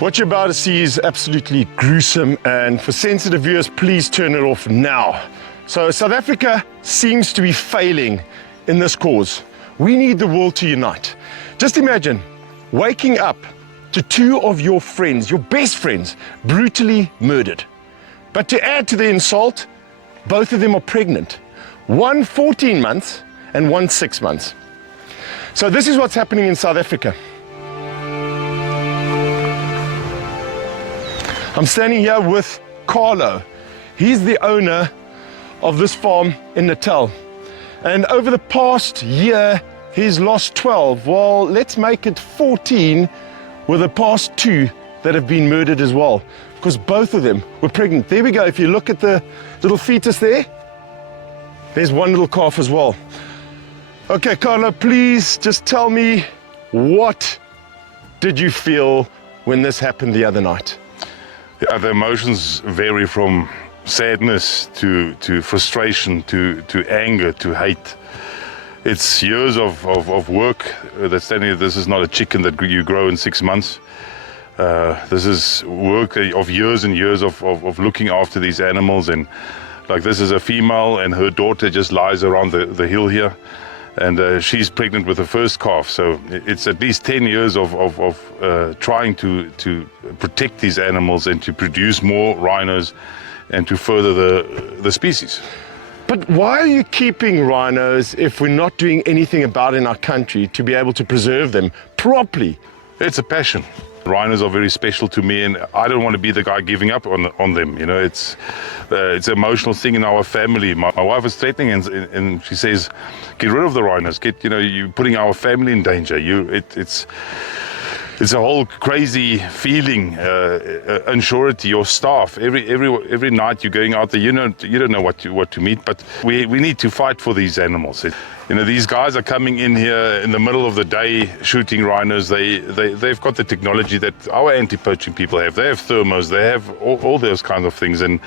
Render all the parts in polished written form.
What you're about to see is absolutely gruesome, and for sensitive viewers, please turn it off now. So South Africa seems to be failing in this cause. We need the world to unite. Just imagine waking up to two of your friends, your best friends, brutally murdered. But to add to the insult, both of them are pregnant. One 14 months and one 6 months. So this is what's happening in South Africa. I'm standing here with Carlo. He's the owner of this farm in Natal. And over the past year, he's lost 12. Well, let's make it 14 with the past 2 that have been murdered as well, because both of them were pregnant. There we go. If you look at the little fetus there, there's one little calf as well. Okay, Carlo, please just tell me, what did you feel when this happened the other night? Yeah, the emotions vary from sadness to frustration to anger to hate. It's years of work. That's telling you this is not a chicken that you grow in 6 months. This is work of years and years of looking after these animals. And like, this is a female and her daughter just lies around the hill here. And she's pregnant with the first calf. So it's at least 10 years of trying to protect these animals and to produce more rhinos and to further the species. But why are you keeping rhinos if we're not doing anything about it in our country to be able to preserve them properly? It's a passion. Rhinos are very special to me, and I don't want to be the guy giving up on them. You know, it's an emotional thing in our family. My wife is threatening, and she says, "Get rid of the rhinos. You're putting our family in danger." It's a whole crazy feeling, unsurety. Your staff, every night you're going out there, you don't know what to meet. But we need to fight for these animals. These guys are coming in here in the middle of the day shooting rhinos. They've got the technology that our anti-poaching people have. They have thermos. They have all those kinds of things, and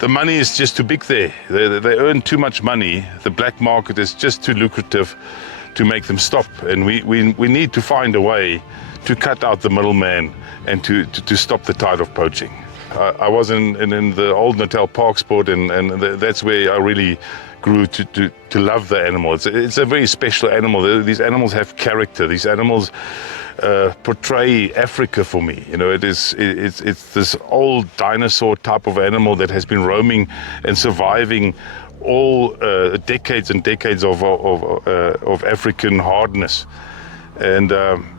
the money is just too big there. They earn too much money. The black market is just too lucrative to make them stop. And we need to find a way to cut out the middleman and to stop the tide of poaching. I was in the old Natal Park Sport, and that's where I really grew to love the animal. It's a very special animal. These animals have character. These animals portray Africa for me. It's this old dinosaur type of animal that has been roaming and surviving all decades and decades of African hardness. And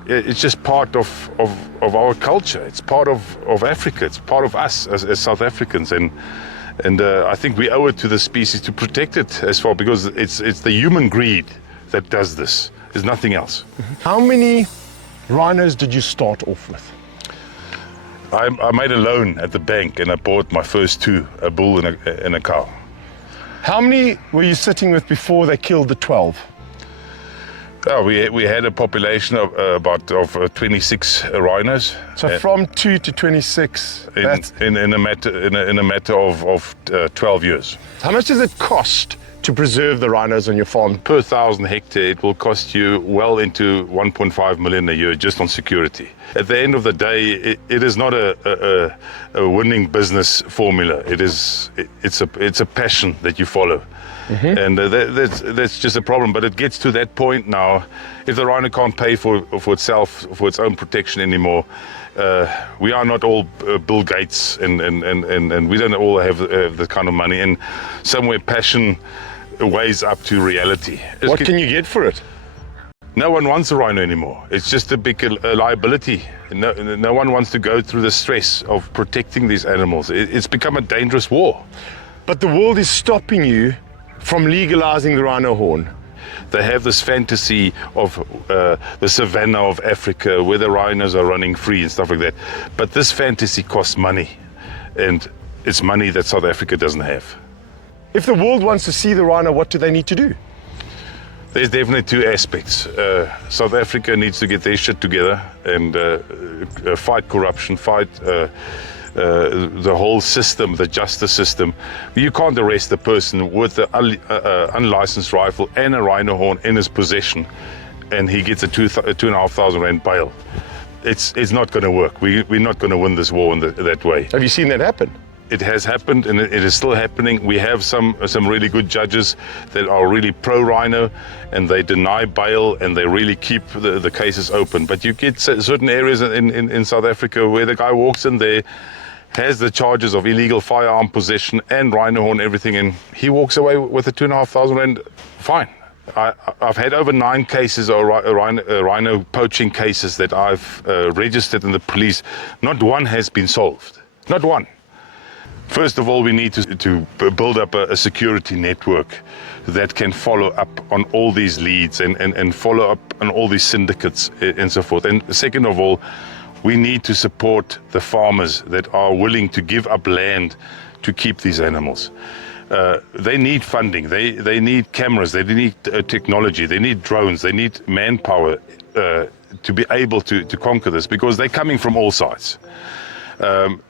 it's just part of our culture. It's part of Africa. It's part of us as South Africans. And I think we owe it to the species to protect it as far, because it's the human greed that does this. There's nothing else. How many rhinos did you start off with? I made a loan at the bank and I bought my first 2, a bull and a cow. How many were you sitting with before they killed the 12? We had a population of about 26 rhinos. So from 2 to 26. In a matter of 12 years. How much does it cost to preserve the rhinos on your farm? Per 1,000 hectare, it will cost you well into 1.5 million a year just on security. At the end of the day, it is not a winning business formula. It's a passion that you follow. And that's just a problem. But it gets to that point now. If the rhino can't pay for itself, for its own protection anymore, we are not all Bill Gates, and we don't all have the kind of money. And somewhere passion weighs up to reality. What can you get for it? No one wants a rhino anymore. It's just a big liability. No one wants to go through the stress of protecting these animals. It's become a dangerous war. But the world is stopping you from legalizing the rhino horn. They have this fantasy of the savanna of Africa where the rhinos are running free and stuff like that. But this fantasy costs money, and it's money that South Africa doesn't have. If the world wants to see the rhino, what do they need to do? There's definitely 2 aspects. South Africa needs to get their shit together and fight corruption, fight the whole system, the justice system. You can't arrest a person with an unlicensed rifle and a rhino horn in his possession and he gets a 2,500 rand bail. it's not going to work. We're not going to win this war in that way. Have you seen that happen? It has happened, and it is still happening. We have some really good judges that are really pro-rhino, and they deny bail, and they really keep the cases open. But you get certain areas in South Africa where the guy walks in there, has the charges of illegal firearm possession and rhino horn, everything, and he walks away with a 2,500 rand fine. I've had over 9 cases of rhino poaching cases that I've registered in the police. Not one has been solved. Not one. First of all, we need to build up a security network that can follow up on all these leads and follow up on all these syndicates and so forth. And second of all, we need to support the farmers that are willing to give up land to keep these animals. They need funding, they need cameras, they need technology, they need drones, they need manpower to be able to conquer this, because they're coming from all sides.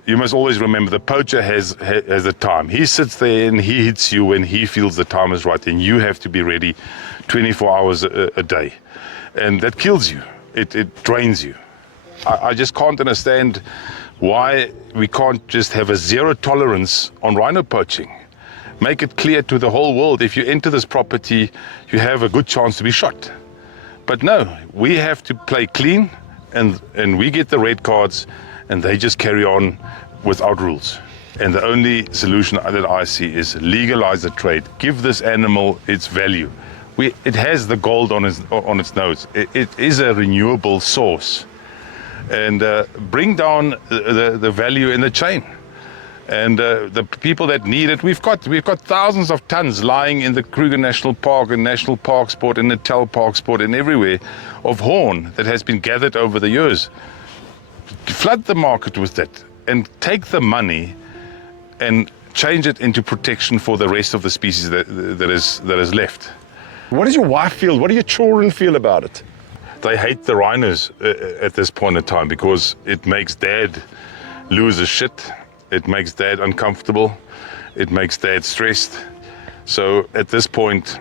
You must always remember, the poacher has the time. He sits there and he hits you when he feels the time is right, and you have to be ready 24 hours a day. And that kills you. It drains you. I just can't understand why we can't just have a zero tolerance on rhino poaching. Make it clear to the whole world, if you enter this property, you have a good chance to be shot. But no, we have to play clean, and we get the red cards, and they just carry on without rules. And the only solution that I see is legalize the trade. Give this animal its value. It has the gold on its nose. It is a renewable source. And bring down the value in the chain. And the people that need it, we've got thousands of tons lying in the Kruger National Park and National Park Sport and Natal Park Sport and everywhere of horn that has been gathered over the years. Flood the market with that and take the money and change it into protection for the rest of the species that is left. What does your wife feel? What do your children feel about it? They hate the rhinos at this point in time, because it makes dad lose his shit. It makes dad uncomfortable. It makes dad stressed. So at this point,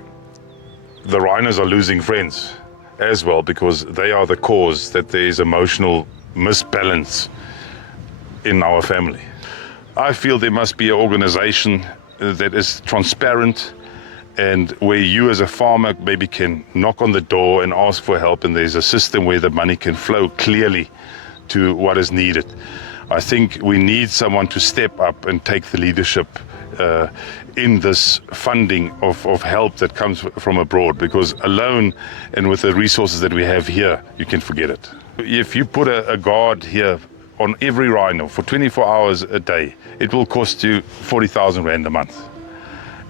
the rhinos are losing friends as well, because they are the cause that there is emotional misbalance in our family. I feel there must be an organization that is transparent, and where you as a farmer maybe can knock on the door and ask for help, and there's a system where the money can flow clearly to what is needed. I think we need someone to step up and take the leadership in this funding of help that comes from abroad, because alone and with the resources that we have here, you can forget it. If you put a guard here on every rhino for 24 hours a day, it will cost you 40,000 Rand a month.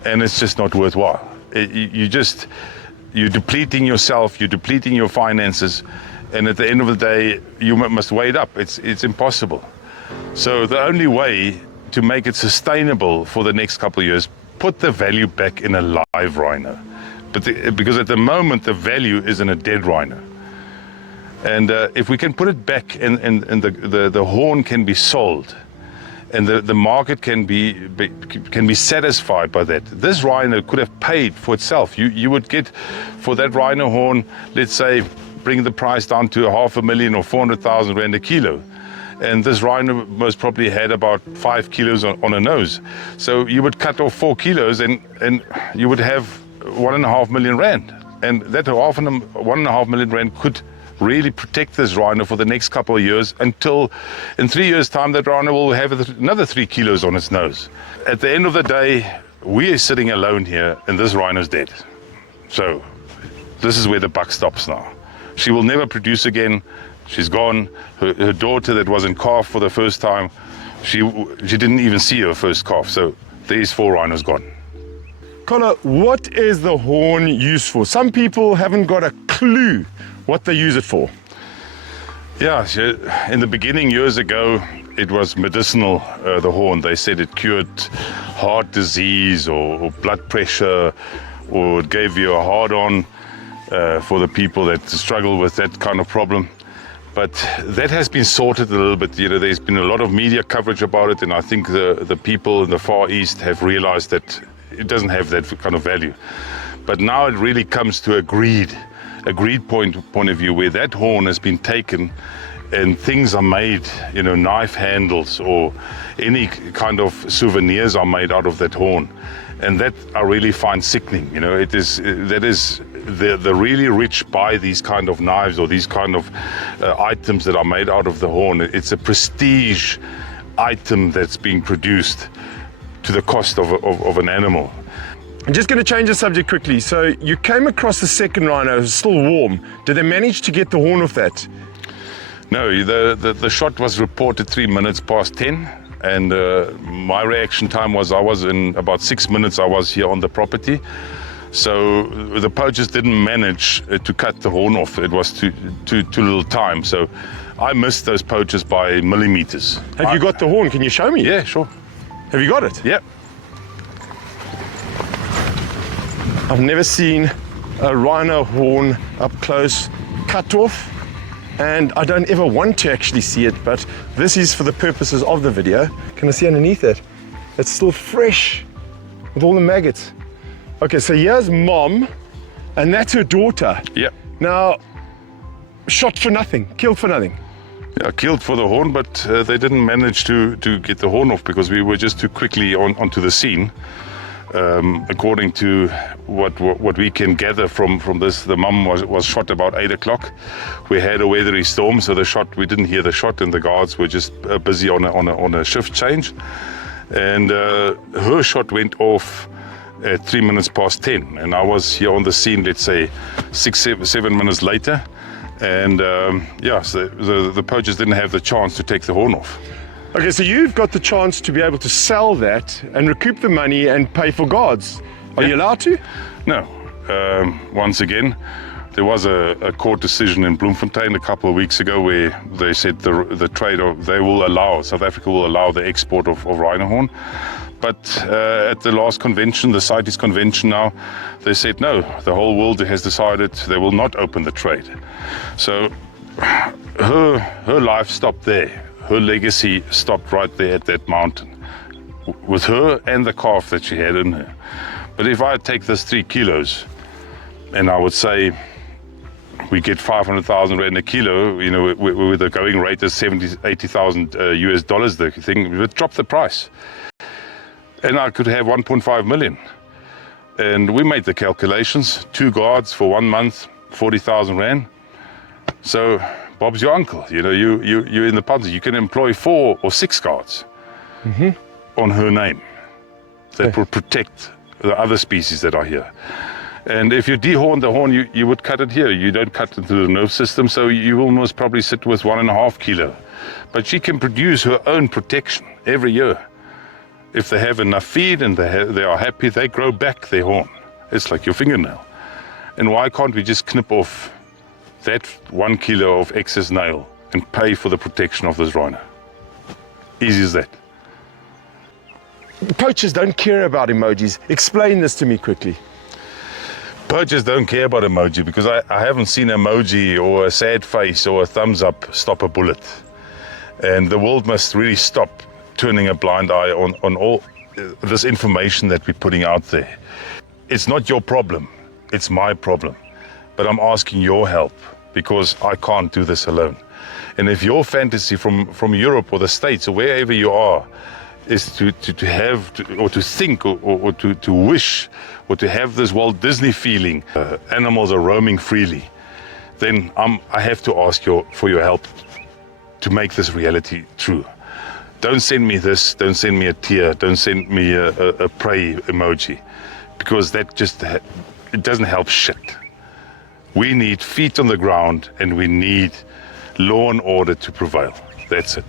And it's just not worthwhile. You're depleting yourself, you're depleting your finances, and at the end of the day, you must weigh it up. It's impossible. So the only way to make it sustainable for the next couple of years, put the value back in a live rhino. Because at the moment, the value is in a dead rhino. And if we can put it back and the horn can be sold, and the market can be satisfied by that. This rhino could have paid for itself. You would get for that rhino horn, let's say, bring the price down to 500,000 or 400,000 Rand a kilo. And this rhino most probably had about 5 kilos on a nose. So you would cut off 4 kilos and you would have 1.5 million Rand. And that 1.5 million Rand could really protect this rhino for the next couple of years, until in 3 years' time that rhino will have another 3 kilos on its nose. At the end of the day, we are sitting alone here and this rhino's dead. So this is where the buck stops now. She will never produce again. She's gone. Her daughter that was in calf for the first time, she didn't even see her first calf. So these 4 rhinos gone. Connor, what is the horn used for? Some people haven't got a clue what they use it for. Yeah, in the beginning, years ago, it was medicinal, the horn. They said it cured heart disease or blood pressure, or it gave you a hard-on for the people that struggle with that kind of problem. But that has been sorted a little bit. There's been a lot of media coverage about it, and I think the people in the Far East have realized that it doesn't have that kind of value. But now it really comes to agreed point of view, where that horn has been taken and things are made, you know, knife handles or any kind of souvenirs are made out of that horn, and that I really find sickening. You know, the really rich buy these kind of knives or these kind of items that are made out of the horn. It's a prestige item that's being produced to the cost of an animal. I'm just going to change the subject quickly. So you came across the second rhino, it was still warm. Did they manage to get the horn off that? No, the shot was reported 3 minutes past 10, and my reaction time was I was in about 6 minutes. I was here on the property, so the poachers didn't manage to cut the horn off. It was too little time, so I missed those poachers by millimeters. Have you got the horn? Can you show me? Yeah, sure. Have you got it? Yeah. I've never seen a rhino horn up close cut off, and I don't ever want to actually see it, but this is for the purposes of the video. Can I see underneath it? It's still fresh with all the maggots. Okay, so here's mom, and that's her daughter. Yeah. Now, shot for nothing, killed for nothing. Yeah, killed for the horn, but they didn't manage to get the horn off because we were just too quickly onto the scene. According to what we can gather from this, the mum was shot about 8 o'clock. We had a weathery storm, so we didn't hear the shot, and the guards were just busy on a shift change. And her shot went off at 3 minutes past 10, and I was here on the scene, let's say 7 minutes later. And so the poachers didn't have the chance to take the horn off. Okay, so you've got the chance to be able to sell that and recoup the money and pay for guards. Are you allowed to? No. Once again, there was a court decision in Bloemfontein a couple of weeks ago where they said the trade South Africa will allow the export of rhino horn. But at the last convention, the CITES convention now, they said no, the whole world has decided they will not open the trade. So her life stopped there. Her legacy stopped right there at that mountain with her and the calf that she had in her. But if I take this 3 kilos and I would say we get 500,000 rand a kilo, you know, with the going rate of 80,000 US dollars, the thing would drop the price. And I could have 1.5 million. And we made the calculations, 2 guards for 1 month, 40,000 rand. So Bob's your uncle, you know, you're in the ponds. You can employ 4 or 6 guards on her name that will protect the other species that are here. And if you dehorn the horn, you would cut it here. You don't cut into the nerve system, so you will most probably sit with 1.5 kilo. But she can produce her own protection every year. If they have enough feed and they are happy, they grow back their horn. It's like your fingernail. And why can't we just snip off that 1 kilo of excess nail and pay for the protection of this rhino? Easy as that. Poachers don't care about emojis. Explain this to me quickly. Poachers don't care about emoji because I haven't seen an emoji or a sad face or a thumbs up stop a bullet. And the world must really stop turning a blind eye on all this information that we're putting out there. It's not your problem, it's my problem. But I'm asking your help because I can't do this alone. And if your fantasy from Europe or the States or wherever you are is to think or to wish or to have this Walt Disney feeling, animals are roaming freely, then I have to ask for your help to make this reality true. Don't send me this, don't send me a tear, don't send me a pray emoji, because that just, it doesn't help shit. We need feet on the ground and we need law and order to prevail. That's it.